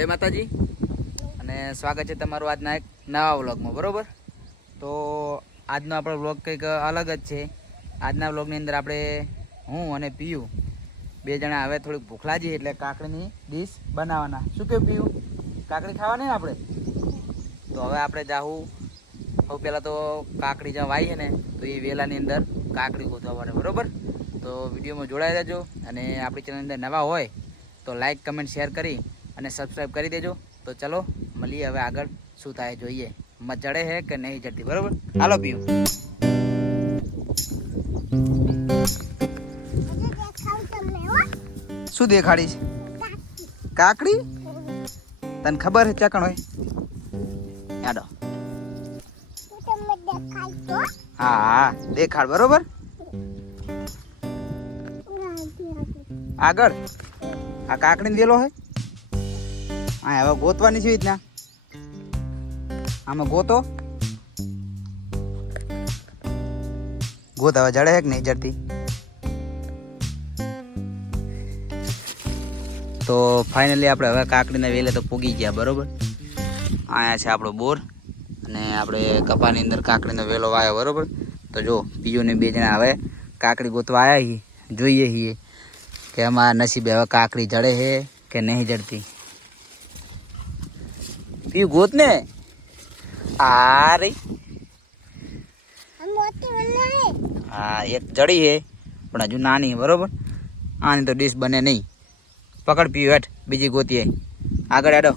જય માતાજી અને સ્વાગત છે તમારું આજના એક નવા વ્લોગમાં. બરાબર, તો આજનો આપણો વ્લોગ કંઈક અલગ જ છે. આજના વ્લોગની અંદર આપણે હું અને પીયું બે જણા હવે થોડીક ભૂખ લાગી એટલે કાકડીની ડીશ બનાવવાના. શું કહ્યું પીયું, કાકડી ખાવાની ને આપણે? તો હવે આપણે જાવું સૌ પહેલાં તો કાકડી જ્યાં વાવીએ ને તો એ વેલાની અંદર કાકડી ગોતવા પડે. બરાબર, તો વિડીયોમાં જોડાઈ રહેજો અને આપણી ચેનલની અંદર નવા હોય તો લાઈક કમેન્ટ શેર કરી અને સબસ્ક્રાઈબ કરી દેજો. તો ચલો મળીએ હવે આગળ શું થાય જોઈએ, ચડે છે કે નહીં ચડતી. બરાબર, હાલો પીવું. શું દેખાડીશ? કાકડી તને ખબર છે ચકણ હોય? યાડો હા હા દેખાડ. બરોબર, આગળ આ કાકડી વેલો હોય હા હવે ગોતવાની છે રીતના. આમાં ગોતો ગોત હવે જડે છે કે નહીં જડતી. તો ફાઇનલી આપણે હવે કાકડીના વેલે તો પૂગી ગયા. બરોબર, અહીંયા છે આપણો બોર અને આપણે કપાની અંદર કાકડીનો વેલો વાયો. બરોબર, તો જો પીયુને બે જણા હવે કાકડી ગોતવા આવ્યા છીએ. જોઈએ છીએ કે અમારા નસીબે હવે કાકડી જડે છે કે નહીં જડતી. પીયું ગોત ને. આ રહી હા એક જડી છે પણ હજુ નાની. બરોબર, આની તો ડીશ બને નહીં. પકડ પીયું હેઠ, બીજી ગોતીએ આગળ હેડો.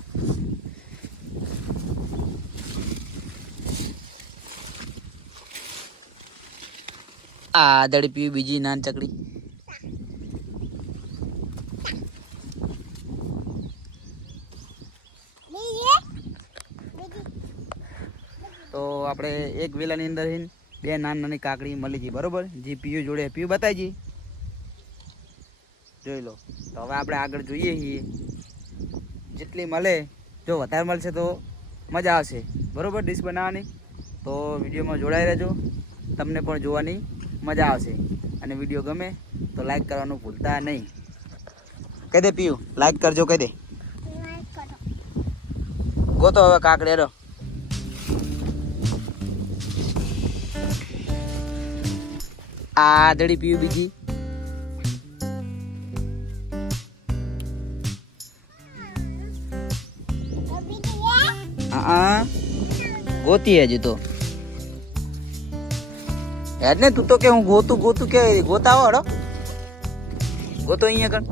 આ દડી પીવી બીજી નાની ચકડી. તો આપણે એક વેલાની અંદર બે નાની કાકડી મળી ગઈ. બરોબર, જે પીયું જોડે પીયું બતાવી જોઈ લો. તો હવે આપણે આગળ જોઈએ છીએ જેટલી મળે. જો વધારે મળશે તો મજા આવશે. બરોબર, ડીશ બનાવવાની. તો વિડીયોમાં જોડાઈ રહેજો, તમને પણ જોવાની મજા આવશે. અને વિડીયો ગમે તો લાઈક કરવાનું ભૂલતા નહીં. કહી દે પીયું, લાઈક કરજો. કહી દે ગોતો હવે કાકડી. હેડો આ દડી પીયું બીજી. ગોતી હજુ તો યાદ ને તું તો કે હું ગોતું ગોતું કે ગોતાવો. હડો ગોતો અહીંયા કણ.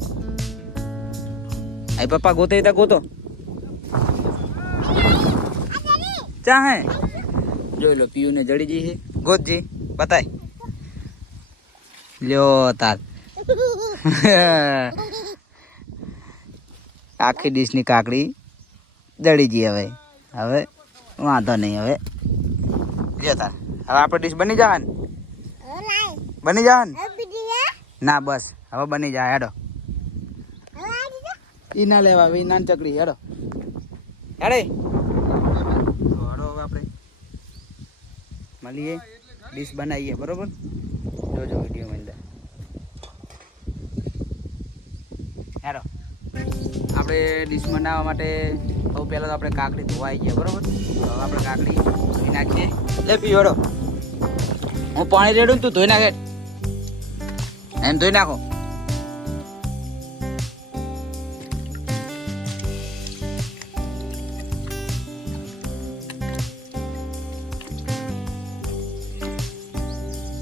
આ પપ્પા ગોતે તા ગોતો ચા હે. જોઈ લો પીયું ને જડી જી છે. ગોતજી બતાય લ્યો તાર. આખી ડીશની કાકડી જડી જી. હવે હવે વાંધો નહીં. હવે લ્યો તાર. હવે આપણે ડીશ બની જાય ને? બની જાય ને? ના બસ હવે બની જાય. હેડો ઈ ના લેવા એ નાની ચકડી. હેડો હેડે. હેડો હવે આપણે મળીએ, ડીશ બનાવીએ. બરોબર, જોજો વિડીયોમાં અંદર. હેડો આપણે ડીશ બનાવવા માટે સૌ પહેલાં તો આપણે કાકડી ધોવાઈ ગયા. બરોબર, તો હવે આપણે કાકડી ધોઈ નાખીએ. લે પી હેડો, હું પાણી રેડું ને તું ધોઈ નાખે. એમ ધોઈ નાખો.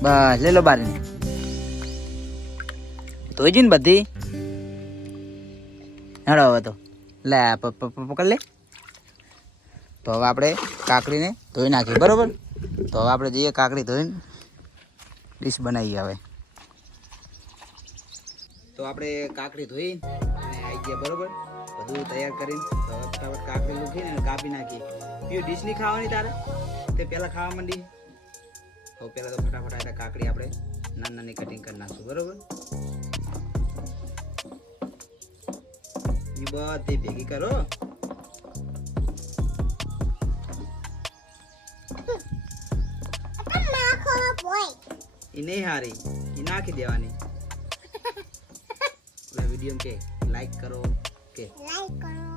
બસ લે લો બારી ધોઈ જી ને બધી. હેડો હવે તો લે પકડ લે. તો હવે આપણે કાકડીને ધોઈ નાખીએ. બરોબર, તો હવે આપણે જઈએ કાકડી ધોઈને ડીશ બનાવીએ. હવે તો આપણે કાકડી ધોઈ અને આવી ગયા. બરોબર, બધું તૈયાર કરીને તો હવે ફટાફટ કાકડી લૂખીને કાપી નાખીએ. પીયું ડીશ નહીં ખાવાની તારે? તે પહેલાં ખાવા માંડી. તો પહેલાં તો ફટાફટ આ કાકડી આપણે નાની નાની કટિંગ કરી નાખશું. બરોબર, એ બધી ભેગી કરો. એ નહીં હારી, એ નાખી દેવાની. વિડીયો કે લાઈક કરો કે લાઈક કરો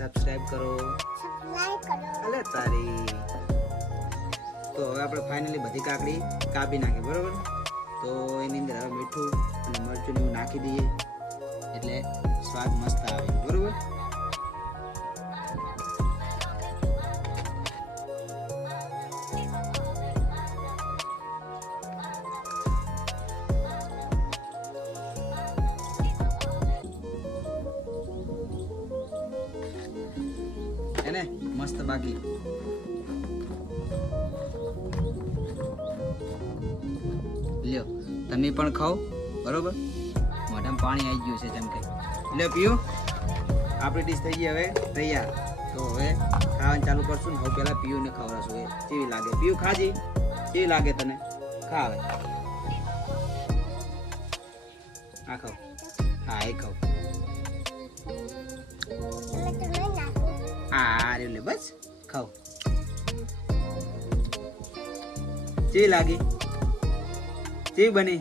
સબસ્ક્રાઇબ કરો. અલે તારી. તો હવે આપણે ફાઇનલી બધી કાકડી કાપી નાખી, બરોબર. તો એની અંદર હવે મીઠું અને મરચું ને એવું નાખી દઈએ એટલે સ્વાદ મસ્ત આવે, બરોબર. એને મસ્ત બાકી લ્યો, તમે પણ ખાઓ, બરોબર. મોઢામાં પાણી આવી ગયું છે જેમ કે. લ્યો પીઓ, આપણી ડીશ થઈ ગઈ હવે તૈયાર. તો હવે ખાવાનું ચાલુ કરશું ને. હવે પહેલા પીયુને ખવડાવશું. એ કેવી લાગે પીયુ? ખાજી કેવી લાગે તને? ખા હવે. આ ખાવ. હા એ ખાવ. હા રે લે, બસ ખાવ. કેવી લાગી? કેવી બની?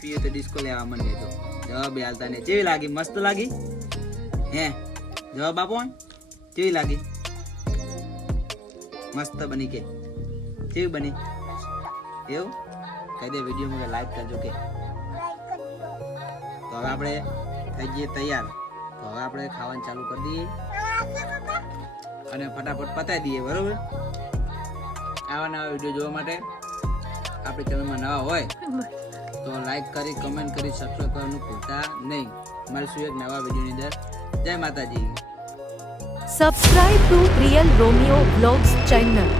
પીએ તો ડિસ્કો લેવા મને તો જવાબ હાલતા ને. કેવી લાગી? મસ્ત લાગી હે? જવાબ આપો. કેવી લાગી? મસ્ત બની કે કેવી બની? એવું કહી દે વિડીયોમાં લાઈક કરજો કે. તો હવે આપણે થઈ જઈએ તૈયાર. તો હવે આપણે ખાવાનું ચાલુ કરી દઈએ અને ફટાફટ પતાવી દઈએ, બરોબર. આવા નવા વિડીયો જોવા માટે આપણી ચેનલમાં નવા હોય તો લાઈક કરી, કમેન્ટ કરી, સબસ્ક્રાઈબ કરવાનું ભૂલતા નહીં. મળશું એક નવા વિડીયોની અંદર. જય માતાજી. Subscribe to Real Romeo Vlogs channel.